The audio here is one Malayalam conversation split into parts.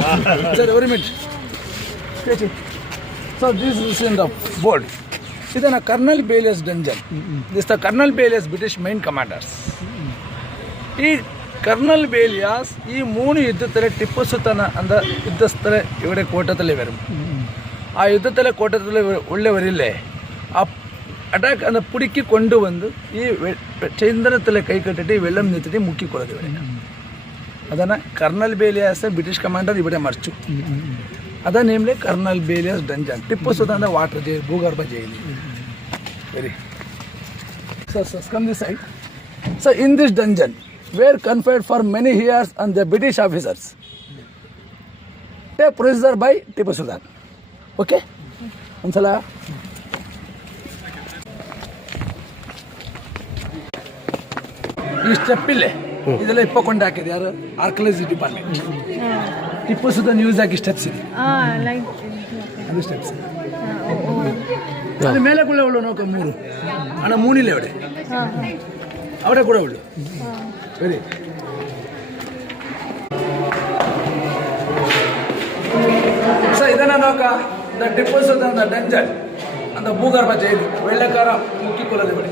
Sir, one minute. So this is in the board. This is Colonel Bailey's dungeon. This is the Colonel Bailey's British main commanders. ಈ ಕರ್ನಲ್ ಬೇಲಿಯಾಸ್ ಈ 3 ಯುದ್ಧത്തിൽ ಟಿಪ್ಪು ಸುಲ್ತಾൻ அந்த യുദ്ധസ്ഥല ഇവിടെ കോട്ടത്തിൽ വരും. ആ യുദ്ധത്തിൽ കോട്ടത്തിൽ ഉള്ളവരില്ലേ അറ്റാക്ക് அந்த പിടിക്ക് കൊണ്ടുവന്ന് ഈ ചന്ദ്രത്തിൽ കൈ കെട്ടിട്ട് വെള്ളം നിന്നിട്ട് മുക്കിക്കൊള്ളത് ഇവിടെ. അതാണ് കർണൽ ബേലിയാസ് ബ്രിട്ടീഷ് കമാൻഡർ ഇവിടെ മരിച്ചു. അതാണ് നെയിമിലെ Colonel Baillie's Dungeon. Tipu Sultan water jail, ಭೂಗರ್ಭ jail. Very. Sir, come this side. So in this dungeon were confined for many years and the British officers. They prisoner by Tipu Sultan. Okay? ಒಂದ್ಸಲ ಈ ಸ್ಟೆಪ್ ಇಲ್ಲೇ ಇದೆಲ್ಲ ಇಪ್ಪಕೊಂಡು ಹಾಕಿದೆ ಯಾರು archaeology department. Tipu Sultan use ಆಗಿ ಸ್ಟೆಪ್ಸ್ ಇದೆ, ಅದು ಸ್ಟೆಪ್ಸ್. ಅದು ಮೇಲೆ ಕೂಡ ಉಳ್ಳು ನೋಕ 3 ಅಣ್ಣ 3 ಇಲ್ಲೇ അവിടെ ಕೂಡ ಉಳ್ಳು. ಸರಿ, ಸೊ ಇದನ್ನ ನೋಕ ಟಿಪ್ಪು ಸುಲ್ತಾನ್ ಡಂಜನ್ ಅಂತ ಭೂಗರ್ಭ ಜೈಲು വെള്ളക്കാര മുക്കിക്കൊള്ളത് ഇവിടെ.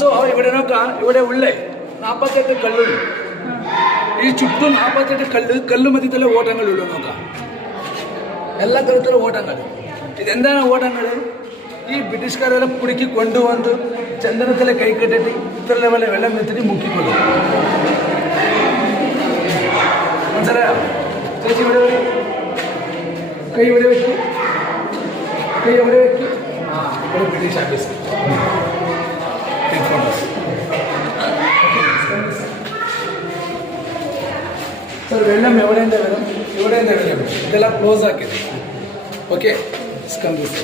സോ ഇവിടെ നോക്കാം, ഇവിടെ ഉള്ള 48 കല്ലുണ്ട്. ഈ ചുറ്റും 48 കല്ല് മധ്യത്തിലെ ഓട്ടങ്ങളുള്ളൂ. നോക്കാം, എല്ലാ തരത്തിലും ഓട്ടങ്ങൾ. ഇതെന്താണ് ഓട്ടങ്ങൾ? ഈ ബ്രിട്ടീഷുകാരെല്ലാം പിടിക്ക് കൊണ്ടുവന്ന് ചന്ദനത്തിലെ കൈ കെട്ടിട്ട് ഇത്ര ലെവലിൽ വെള്ളം നിർത്തിട്ട് മുക്കിക്കൊള്ളും. മനസ്സിലായോ? ചേച്ചി ഇവിടെ കൈ ഇവിടെ വെക്കും, കൈ എവിടെ വെക്കും? ഇവിടെ ബ്രിട്ടീഷ് ഓഫീസർ. ಸರ್ ವೆಳ್ಳಂ ಎವಡೆಯಿಂದ ವೆಳ್ಳಂ ಇವಡೆಯಿಂದ ವೆಳ್ಳಂ ಇದೆಲ್ಲ ಕ್ಲೋಸ್ ಆಗಿದೆ. ಓಕೆ, ಸ್ಕಂದಿಸ್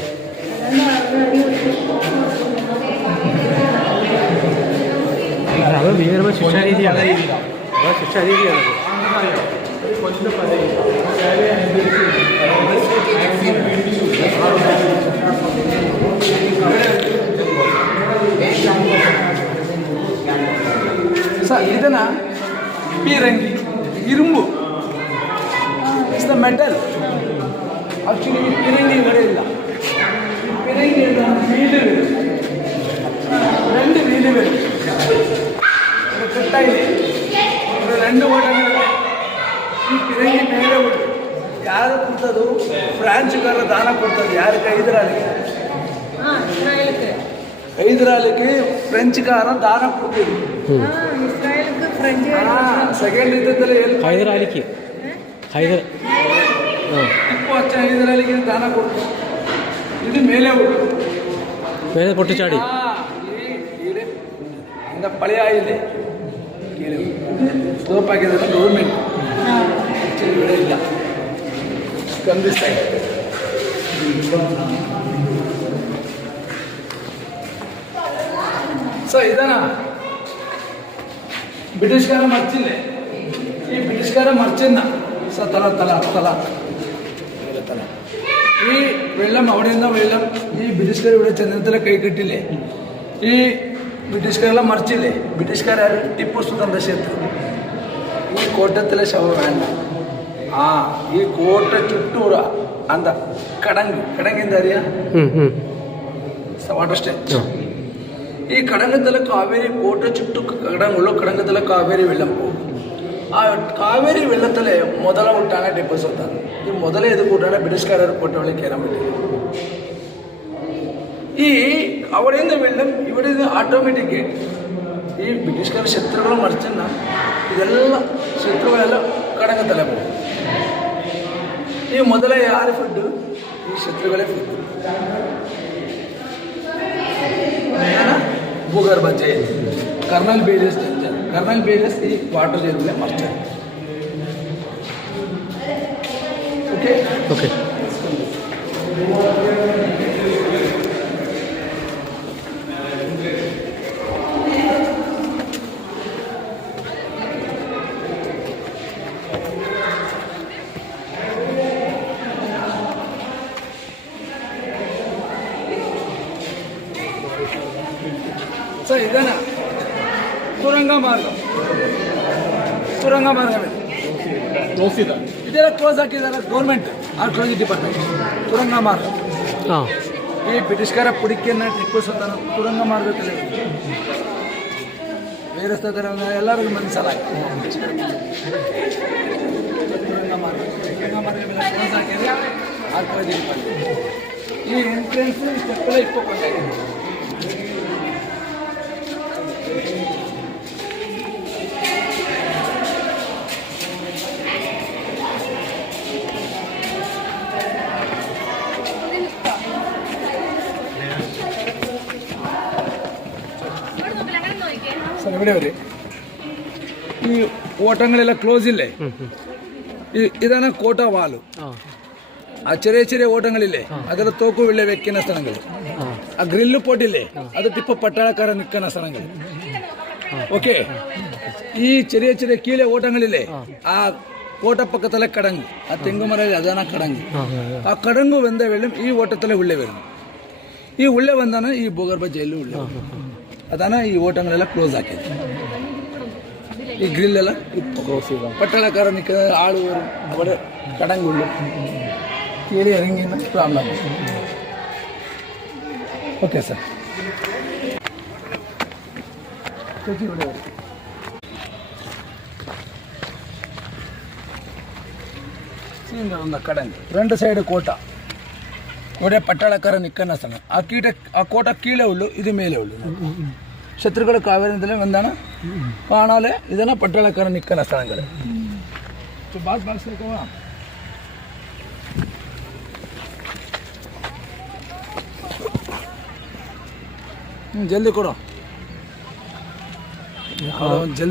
അത് ഭീകരമായ ശിക്ഷാരീതിയാണ്. ശിക്ഷാരീതിയാണ്. ಸರ್ ಇದನ್ನ ಪೀರಂಗಿ ഇരുമ്പ്, ഇറ്റ്സ് ദ മെറ്റൽ. ആക്ച്വലി ഈ പിരങ്കി ഇവിടെ ഇല്ല. പിരങ്കി വീല് വരും, 2 വീല് വരും. കിട്ടായില്ലേ 2 ഓട്ടങ്ങൾ. ಈ ಪಿರಂಗಿ ಮೇಲೆ ಯಾರು ಕೊಡ್ತದು? ಫ್ರಾನ್ಸ್ಗಾರ ದಾನ ಕೊಡ್ತದೆ. ಯಾರಿಗೆ? ಹೈದರಾಲಿಗೆ ಫ್ರೆಂಚ್ಗಾರ ದಾನ ಕೊಡ್ತೀವಿ. ಸೆಕೆಂಡ್ ಯುದ್ಧದಲ್ಲಿ ಹೈದರಾಲಿಗೆ ಟಿಪ್ಪು ಹೈದರಾಲಿಗೆ ದಾನ ಕೊಡ್ತು. ಇದು ಮೇಲೆ ಮೇಲೆ പൊട്ടിച്ചാടി ಪಳೆಯ ಇದೆ ಸ್ಲೋಪ್ ಆಗಿದೆ. ಗೌರ್ಮೆಂಟ್ ഇവിടെ ഇല്ല. സ്കന്ദിസ്ഥായി ಸೊ ಇದನ್ನ ಬ್ರಿಟಿಷ್കാരെ മറിച്ചില്ലേ? ഈ ബ്രിട്ടീഷുകാരെ മറിച്ചെന്ന തല ഈ വെള്ളം അവിടെ നിന്ന വെള്ളം ഈ ബ്രിട്ടീഷുകാർ ഇവിടെ ചന്ദ്രത്തിലെ കൈ കെട്ടില്ലേ? ഈ ബ്രിട്ടീഷുകാരെല്ലാം മറിച്ചില്ലേ? ബ്രിട്ടീഷുകാരും ಟಿಪ್ಪು സുൽത്താന്റെ ശത്രു. ഈ കോട്ടത്തിലെ ശവം വേണ്ട. ഈ കോട്ട ചുറ്റൂറ അന്ത കടങ്ങ് എന്താ അറിയാ? Water state. ഈ കടങ്ങത്തിലെ കാവേരി കോട്ട ചുറ്റു കടങ്ങുള്ളൂ. കടങ്ങത്തിലെ കാവേരി വെള്ളം പോകും. ആ കാവേരി വെള്ളത്തിലെ മുതല വിട്ടാണ് ಟಿಪ್ಪು സുൽത്താൻ. ഈ മുതല ഇത് കൂട്ടാണ് ബ്രിട്ടീഷുകാരെ കോട്ടകളിൽ കയറാൻ പറ്റില്ല. ഈ അവിടെ നിന്ന് വെള്ളം ഇവിടെ നിന്ന് ഓട്ടോമാറ്റിക് ഈ ബ്രിട്ടീഷുകാർ ശത്രുക്കളെ മറിച്ചെന്ന ഇതെല്ലാം ശത്രുക്കളെല്ലാം കടങ്ങത്തല പോകും. ഈ മുതല ಯಾರು ഫുഡ്? ഈ ശത്രുക്കളെ ഫുഡ്. ಭೂಗರ್ಭ jail, Colonel Baillie's Dungeon. Colonel Baillie's ಈ ವಾಟರ್ ಜೈಲಲ್ಲೇ ಮರ್ತಾರೆ. Okay okay. ಸೊ ಇದನ್ನ ಸುರಂಗ ಮಾರ್ಗ ಇದು ಇದೆಲ್ಲ ಕ್ಲೋಸ್ ಹಾಕಿದ್ದಾರೆ ಗೌರ್ಮೆಂಟ್ ಆರ್ಕಿಯಾಲಜಿ ಡಿಪಾರ್ಟ್ಮೆಂಟ್. ತುರಂಗ ಮಾರ್ಗ ಹಾಂ ಈ ಬ್ರಿಟಿಷ್ಕರ ಪುಡಿಕೆಯನ್ನು ಟಿಪ್ಪು ಸುಲ್ತಾನ್ ತುರಂಗ ಮಾರ್ಗದಲ್ಲಿ ಬೇರೆ ಸ್ಥಳದಲ್ಲಿ ಎಲ್ಲರಿಗೂ ಮನಸ್ಸಲಾಗಿದೆ. ತುರಂಗ ಮಾರ್ಗ ಮೇಲೆ ಕ್ಲೋಸ್ ಹಾಕಿದ್ರೆ ಆರ್ಕಿಯಾಲಜಿ ಡಿಪಾರ್ಟ್ಮೆಂಟ್. ಈ ಎಂಟ್ರೆನ್ಸ್ ಸ್ಟೆಪ್ಪೆಲ್ಲ ಇಪ್ಪಕೊಂಡಾಗಿದೆ. ಸರ್ ಬಿಡವ್ರಿ ಈ ಓಟಗಳೆಲ್ಲ ಕ್ಲೋಸ್ ಇಲ್ಲೇ. ಇದನ್ನ ಕೋಟ ವಾಲು ಹಾಂ ಆ ಚೆರೆ ಓಟಗಳಿಲ್ಲೇ ಅದರ ತೋಕು ಒಳ್ಳೆ ಬೆಕ್ಕಿನ ಸ್ಥಳಗಳು. ಆ ಗ್ರಿಲ್ಲು ಪೋಟಿಲ್ಲೇ ಅದು ಟಿಪ್ಪು ಪಟ್ಟಾಳಕಾರ ನಿಕ್ಕನ ಸ್ಥಳಗಳು. ಓಕೆ, ಈ ചെറിയ ಕೀಳೆ ಓಟಗಳಿಲ್ಲೇ ಆ ಕೋಟ ಪಕ್ಕದಲ್ಲೇ ಕಡಂಗು, ಆ ತೆಂಗು ಮರ ಅದಾನ ಕಡಂಗು. ಆ ಕಡಂಗು ವೆಂದ ವೇಳೆ ಈ ಓಟದಲ್ಲೇ ಉಳ್ಳೆ ವരും. ಈ ಉಳ್ಳೆ ಬಂದಾನ ಈ ಭೂಗರ್ಭ ಜೈಲು ಉಳ್ಳೆ ಅದಾನ ಈ ಓಟಗಳೆಲ್ಲ ಕ್ಲೋಸ್ ಹಾಕಿದೆ. ಈ ಗ್ರಿಲ್ ಎಲ್ಲ ಪಟ್ಟಣಕಾರ ನಿಕ್ಕ ಆಳುವರು അവിടെ കടങ്ങുള്ളൂ കീഴെ ഇറങ്ങിയ പ്രോബ്ലം. Okay sir. ചേച്ചി ഇവിടെ വരും. ಕಡಂಗು രണ്ട് ಸೈಡ್ ಕೋಟ ഇവിടെ പട്ടാളക്കാര നിൽക്കുന്ന സ്ഥലം. ആ കോട്ട കീഴേ ഉള്ളൂ, ഇത് മേലേ ഉള്ളൂ. ಶತ್ರುಗಳ ಕಾವೇರಿಯಿಂದಲೇ ಬಂದಾನ ಕಾಣೋಲೆ ಇದನ್ನ ಪಟ್ಟಾಳಕಾರ ನಿಕ್ಕನ ಸ್ಥಳಗಳು. ಜಲ್ದಿ ಕೊಡು.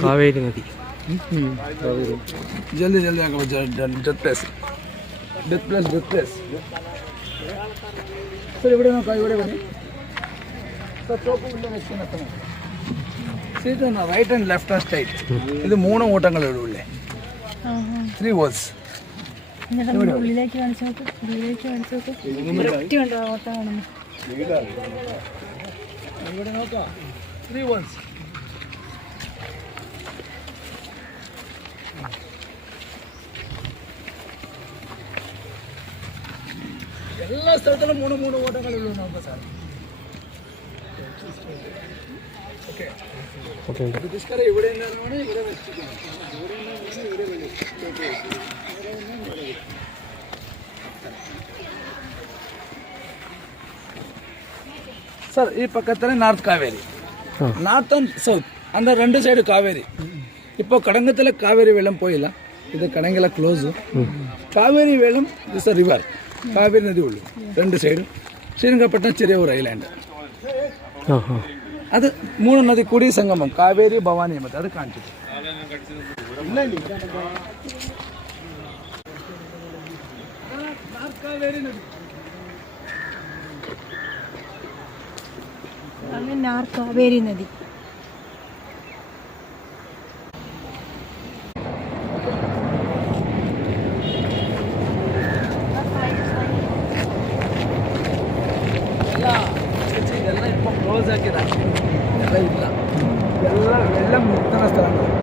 ಕಾವೇರಿ ನದಿ ಜಲ್ದಿ ಆಗೋ ಡೆತ್ ಪ್ಲೇಸ್ ಸರ್. ഇവിടെ നോക്കാം, ഇവിടെ ಬನ್ನಿ ಸರ್. ತೋಪು right and left and straight. ಇದು 3 ಓಟಗಳು ഉള്ളേ. 3 ಹೋಲ್ಸ್. ഇവിടെ നോക്കാം 3 ಹೋಲ್ಸ್. ಎಲ್ಲ ಸ್ಥಳದಲ್ಲೂ 3 ಓಟಗಳು ನೋಡ್ಬೋದು ಸರ್. ಓಕೆ ಓಕೆ ಬ್ರಿಟಿಷ್ಕರ ಇವಿಡೆಯಿಂದ ನೋಡಿ ಇವರೇ ಸರ್. ಈ ಪಕ್ಕದಲ್ಲಿ north Kaveri, north and south ಅಂದ್ರೆ 2 ಸೈಡ್ ಕಾವೇರಿ. இப்போ கடங்கத்தில் காவேரி வெள்ளம் போயிಲ್ಲ, ಇದು ಕಡಂಗೆಲ್ಲ ಕ್ಲೋಸು. ಕಾವೇರಿ ವೆಳ್ಳಂ ಇಸ್ ಅ ರಿವರ್. ಕಾವೇರಿ ನದಿ ಉಳ್ಳು 2 ಸೈಡು. ಶ್ರೀರಂಗಪಟ್ಟಣ ಚೆರಿಯೂರು ಐಲ್ಯಾಂಡ್ ಅದು 3 ನದಿ ಕೂಡಿ ಸಂಗಮಂ ಕಾವೇರಿ ಭವಾನಿ ಮತ್ತು ಅದು ಕಾಣ್ತಿದೆ. ಕಾವೇರಿ ನದಿ ನಾರ್ತ್ ಕಾವೇರಿ ನದಿ